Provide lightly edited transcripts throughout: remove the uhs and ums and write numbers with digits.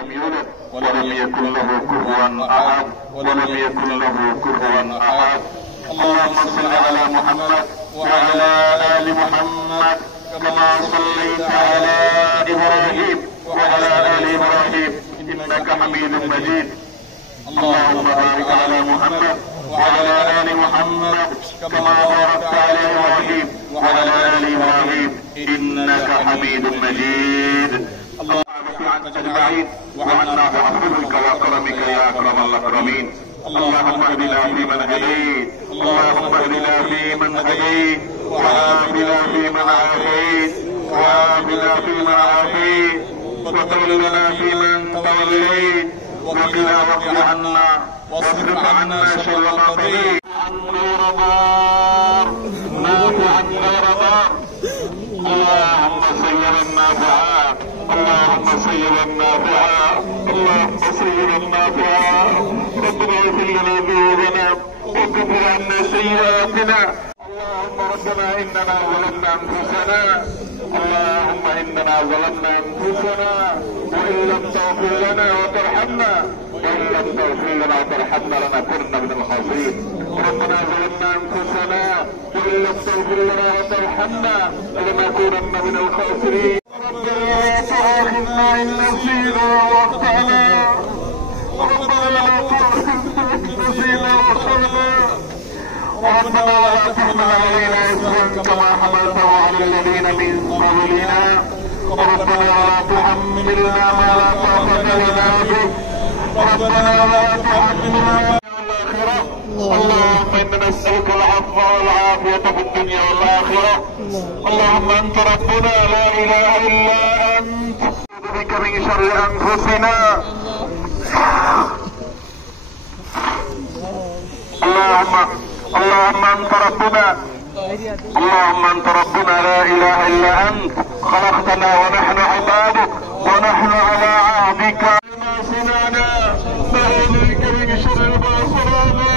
لم يولد ولم يكن له كفوا احد ولم يكن له كفوا احد. اللهم صل على محمد وعلى ال محمد كما صليت على ابراهيم وعلى ال ابراهيم انك حميد مجيد. اللهم بارك على محمد وعلى ال محمد كما باركت على ابراهيم وعلى ال ابراهيم انك حميد مجيد. اللهم اعف عنا اجمعين وعنا بعفوك وكرمك يا اكرم الاكرمين. اللهم اهدنا فيمن هديت اللهم اهدنا فيمن هديت وعافنا فيمن عافيت وعافنا فيمن عافيت وتولنا فيمن توليت وقنا واصرف عنا واصرف عنا شر ما قضيت غير ضار نافعا غير ضار. اللهم سيرا نافعا اللهم سيرا نافعا اللهم سيرا نافعا. ربنا اغفر لنا ذنوبنا وكفر عنا سيئاتنا. اللهم ربنا اننا ظلمنا انفسنا اللهم اننا ظلمنا انفسنا وان لم تغفر لنا وترحمنا لنكونن من الخاسرين. ربنا ظلمنا انفسنا وان لم تغفر لنا وترحمنا لنكونن من الخاسرين. ربنا لا تؤاخذنا ان نسينا واخطانا ربنا لا تؤاخذنا ان نسينا واخطانا ربنا لا تحمل علينا إصرا كما حملته على الذين من قبلنا ربنا لا تحملنا ما لا طاقة لنا به ربنا لا تحملنا الآخرة. اللهم إنا نسألك العفو والعافية في الدنيا والآخرة. اللهم أنت ربنا لا إله إلا أنت نعوذ بك من شر أنفسنا. اللهم انت ربنا لا اله الا انت خلقتنا ونحن عبادك ونحن على عهدك ما صنعنا. نعوذ بك من شر ما صنعنا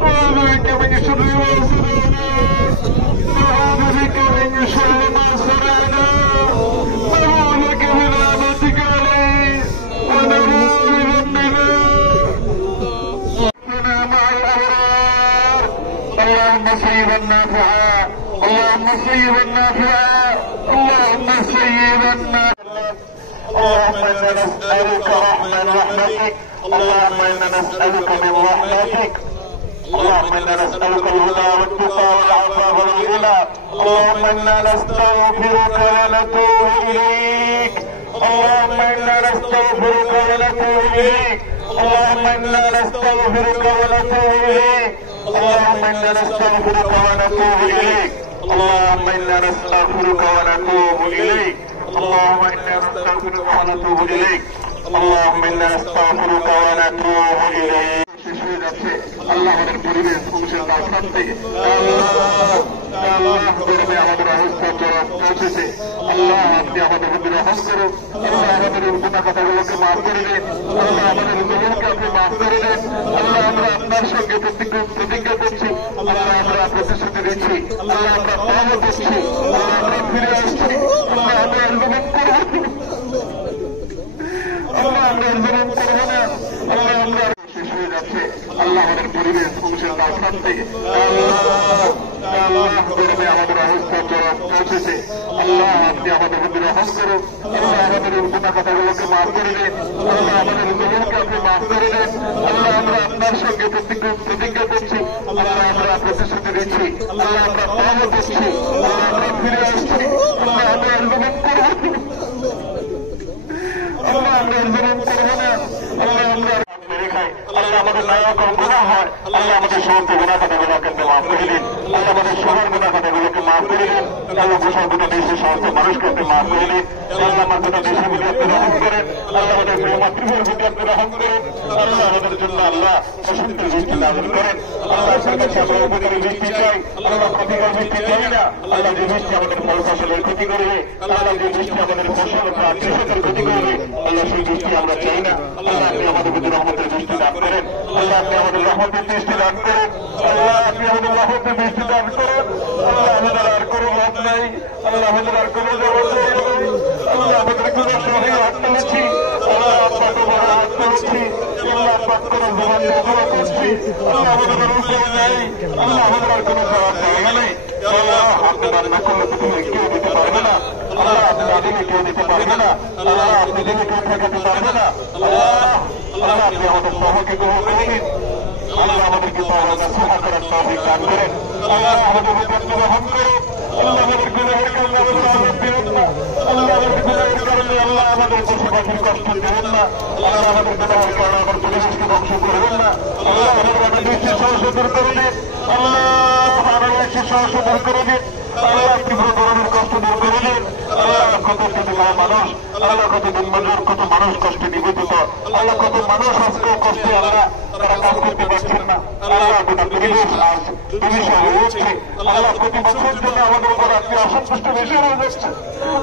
نعوذ بك من شر ما صنعنا نعوذ بك من شر ما صنعنا نعوذ بك من نعمتك علينا ونعوذ بذنبنا مع الابرار. اللهم سيدا نافعا اللهم سيدا نافعا اللهم سيدا نافعا. اللهم انا نسألك رحمتك اللهم انا نسألك من رحمتك اللهم انا نسألك الهدى والتقى والعفاف والغنى. اللهم انا نستغفرك ونتوب اليك اللهم انا نستغفرك ونتوب اليك اللهم انا نستغفرك ونتوب اليك اللهم انا نستغفرك ونتوب اليك اللهم انا نستغفرك ونتوب اليك اللهم انا نستغفرك ونتوب اليك اللهم انا نستغفرك ونتوب اليك. আল্লাহ আমাদের পরিবেশ পৌঁছে দাও শান্তি। আল্লাহ ধর্মে আমাদের অবস্থা চরম পৌঁছেছে। আল্লাহ আপনি আমাদের প্রতি রহম করুন। আল্লাহ আমাদের গুনাহ কথাগুলোকে মাফ করে দিন। আল্লাহ আমাদের জমিনকে আপনি মাফ করে দেন। আল্লাহ আমরা আপনার সঙ্গে প্রতিজ্ঞা করছি। আল্লাহ আমরা প্রতিশ্রুতি দিচ্ছি। আল্লাহ আমরা পাওয়া দিচ্ছি। আল্লাহ আমরা ফিরে আসছি। আল্লাহ আমরা আন্দোলন করবো আল্লাহ আমরা আন্দোলন করবো না। আল্লাহ আমরা শেষ হয়ে যাচ্ছে। আল্লাহ আমাদের পরিবেশ পৌঁছে দাও শান্তি। আল্লাহ ধর্মে আমাদের অবস্থা চরম পৌঁছেছে। আল্লাহ আপনি আমাদের প্রতি রহম করুন। আল্লাহ আমাদের গুনাহ কথাগুলোকে মাফ করে দেন। আল্লাহ আমাদের জমিনকে আপনি মাফ করে দেন। আল্লাহ আমরা আপনার সঙ্গে প্রতিজ্ঞা করছি। আল্লাহ আমরা প্রতিশ্রুতি দিচ্ছি। আল্লাহ আমরা পাওয়া দিচ্ছি। আল্লাহ আমরা ফিরে আসছি। আল্লাহ আমরা আন্দোলন করবো আল্লাহ আমরা আন্দোলন করবো না। আল্লাহ আমরা আল্লাহ আমাদের নায়ক গুনাহ হয়। আল্লাহ আমাদের সমস্ত গুনাহ কথাগুলোকে মাফ করে দিন। আল্লাহ আমাদের সবার গুনাহ কথাগুলোকে মাফ করে দিন। আল্লাহ গোটা দেশের সমস্ত মানুষকে আপনি মাফ করে দিন। আল্লাহ আমার গোটা দেশের প্রতি আপনি রহম করেন। আল্লাহ আমাদের প্রিয় মাতৃভূমির প্রতি আপনি রহম করেন। আল্লাহ আমাদের জন্য আল্লাহ প্রশান্তির বৃষ্টি নাযিল করেন। আল্লাহ আপনার কাছে আমরা উপকারী বৃষ্টি চাই। আল্লাহ ক্ষতিকর বৃষ্টি চাই না। আল্লাহ যে বৃষ্টি আমাদের ফল ফসলের ক্ষতি করবে আল্লাহ যে বৃষ্টি আমাদের ফসল কৃষকের ক্ষতি করবে আল্লাহ সেই বৃষ্টি আমরা চাই না। আল্লাহ আপনি আমাদের প্রতি রহমতের বৃষ্টি দান করেন। আল্লাহ আপনি আমাদের রহমতের বৃষ্টি দান করেন। আল্লাহ আপনি আমাদের রহমতের বৃষ্টি দান করেন। আল্লাহ আমাদের আর কোনো লাভ নাই। আল্লাহ আমাদের আর কোনো জবাব নেই। আল্লাহ আমাদের কোনো সহায় হাত তুলেছি। আল্লাহ হাত করে জবান দিয়ে দোয়া করছি আল্লাহ আমাদের রুজে নেই আল্লাহ আমাদের কোনো জবাব জায়গা নেই আল্লাহ আপনি দান না করলে পৃথিবীতে কেউ দিতে পারবে না আল্লাহ আপনি দিলে কেউ দিতে পারবে না আল্লাহ আপনি দিলে কেউ ঠেকাতে পারবে না আল্লাহ আল্লাহ আপনি আমাদের সবাইকে গ্রহণ করুন আল্লাহ আমাদেরকে নসিহত করার তৌফিক দান করেন আল্লাহ আমাদের উপর রহম করুন আল্লাহ আমাদের গুনাহের কারণে আমাদের আযাব দিবেন না আল্লাহ আমাদের গুনাহের কারণে আল্লাহ আমাদের পশু পাখির কষ্ট দিবেন না আল্লাহ আমাদের গুনাহের কারণে আমার পরিবেশকে ধ্বংস করবেন না আল্লাহ আমাদের দৃষ্টি সমস্যা দূর করে দিন আল্লাহ আমাদের দৃষ্টি সমস্যা দূর করে দিন আল্লাহ তীব্র গরমের কষ্ট দূর করে দিন আল্লাহ কত মানুষ আল্লাহ কত দিনমজুর কত মানুষ কষ্টে নিবেদিত আল্লাহ কত মানুষ আজকে কষ্টে আল্লাহ তারা কাজ করতে পারছেন না আল্লাহ গোটা পরিবেশ আজ পরিবেশে হয়ে উঠছে আল্লাহ প্রতি বছর জন্য আমাদের উপর আজকে অসন্তুষ্ট বেশি হয়ে যাচ্ছে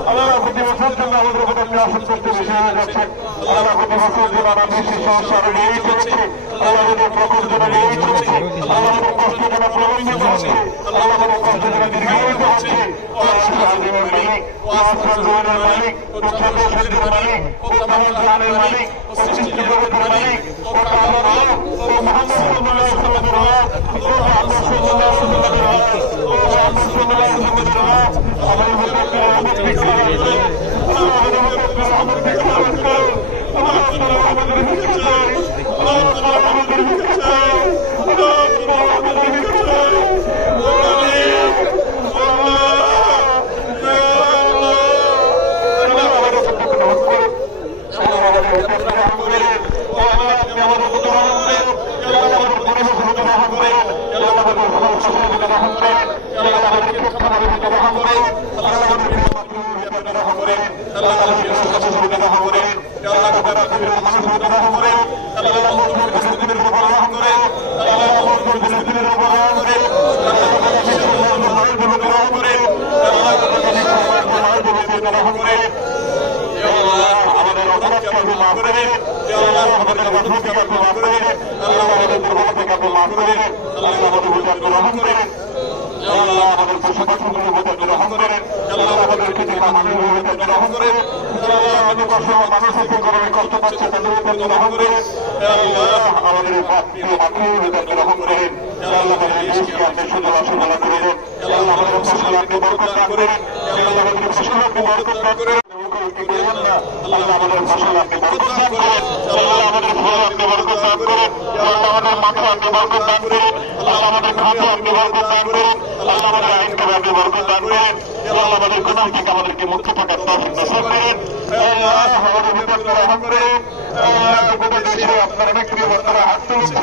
আল্লাহ প্রতি বছর জন্য আমাদের উপর আজকে অসন্তুষ্ট বেশি হয়ে যাচ্ছে আল্লাহ প্রতি বছর জন্য আমার বেশি সমস্যা আরো বেড়েই চলেছে আল্লাহ আমাদের প্রকোপ যেন বেড়েই চলেছে আল্লাহ আমাদের কষ্ট যেন প্রলম্বিত হচ্ছে আল্লাহ আমাদের কষ্ট যেন দীর্ঘায়িত হচ্ছে মালিক ও আসমান জমিনের মালিক ও ছোট শক্তির মালিক ও তামাম জাহানের মালিক ও সৃষ্টি জগতের মালিক ও তাআলার রব ও মুহাম্মদ সাল্লাল্লাহু আলাইহি ওয়াসাল্লামের রব ও মুহাম্মদ সাল্লাল্লাহু আলাইহি ওয়াসাল্লামের রব ও মুহাম্মদ সাল্লাল্লাহু আলাইহি ওয়াসাল্লামের রব আমাদের মধ্যে রহমত বিকাশ করুন আল্লাহ আমাদের মধ্যে রহমত বিকাশ করুন আল্লাহ তাআলা আমাদের বিকাশ করুন আল্লাহ তাআলা আমাদের বিকাশ করুন আল্লাহ তাআলা আমাদের বিকাশ করুন কষ্ট পাচ্ছে তাদের উপর রহম করেন আমাদের রহম করেন আমাদের দেশকে আপনি সুন্দর সুন্দর করে দেন আমাদের ফসল আপনি বরকত দান করেন আমাদের ফসল আপনি বরকত দান করেন আল্লাহ আমাদের ফসল আপনি বরকত দান করেন আল্লাহ আমাদের ফল আপনি বরকত দান করেন আল্লাহ আমাদের মাথা আপনি বরকত দান করেন আল্লাহ আমাদের খাদ্য আপনি বরকত দান করেন আল্লাহ আমাদের আইনকে আপনি বরকত দান করেন আল্লাহ আমাদের গুনাহ থেকে আমাদেরকে মুক্ত থাকার তৌফিক নসিব করেন আল্লাহ আমাদের উপর রহম করেন আল্লাহ গোটা দেশে আপনার অনেক প্রিয় বান্দারা হাত তুলছে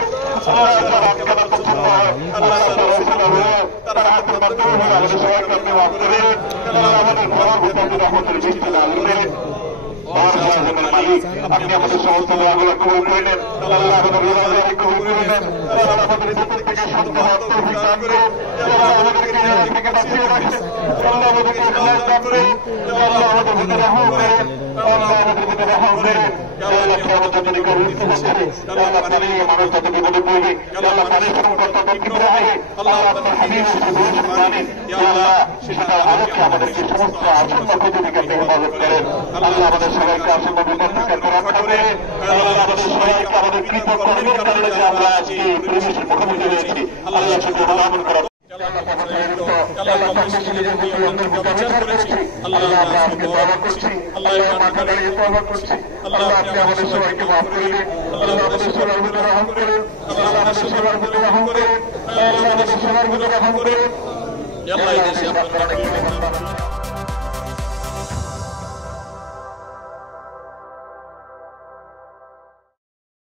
আল্লাহ যারা আজকাল পছন্দ হয় আল্লাহ তারা হাতের মাধ্যমে আমাদের সবাইকে আপনি মাফ করেন আল্লাহ আমাদের ঘরের ভিতরে রহমতের বৃষ্টি দান করেন মালিক আপনি আমাদের সমস্ত দোয়াগুলো কবুল করে নেন আল্লাহ আমাদের রোজাদারি কবুল করে নেন আল্লাহ আমাদের ভিতর থেকে শান্ত হওয়ার তৌফিক দান করেন আল্লাহ আমাদেরকে নিরাশ থেকে বাঁচিয়ে রাখেন আল্লাহ আমাদেরকে ইখলাস দান করেন আল্লাহ আমাদের ভিতরে রহম করেন আল্লাহ আমাদের ভিতরে রহম করেন আল্লাহ কিয়ামত যদি কবুল হচ্ছে আল্লাহ পানি মানুষ যত বিপদে পড়বে আল্লাহ পানি সংকট তত তীব্র হয় আল্লাহ আপনার হাবিব সুবহান জানেন আল্লাহ সেটা আলোকে আমাদেরকে সমস্ত আসন্ন ক্ষতি থেকে হেফাজত করেন আল্লাহ আমাদের সবাইকে আসন্ন বিপদ থেকে রক্ষা করে আল্লাহ আমাদের সবাইকে আমাদের কৃতজ্ঞ কারণে যে আমরা আজকে পরিবেশের মুখোমুখি হয়েছি আল্লাহ শুকর আদায় করার মাথা দাঁড়িয়ে তওবা করছি আল্লাহ আপনি আমাদের সবাইকে মাফ করে দিন আল্লাহ আমাদের সবার ভিতরে রহম করেন আল্লাহ আমাদের সবার ভিতরে রহম করেন আল্লাহ আমাদের সবার ভিতরে রহম করেন আল্লাহ এই দেশে আপনারা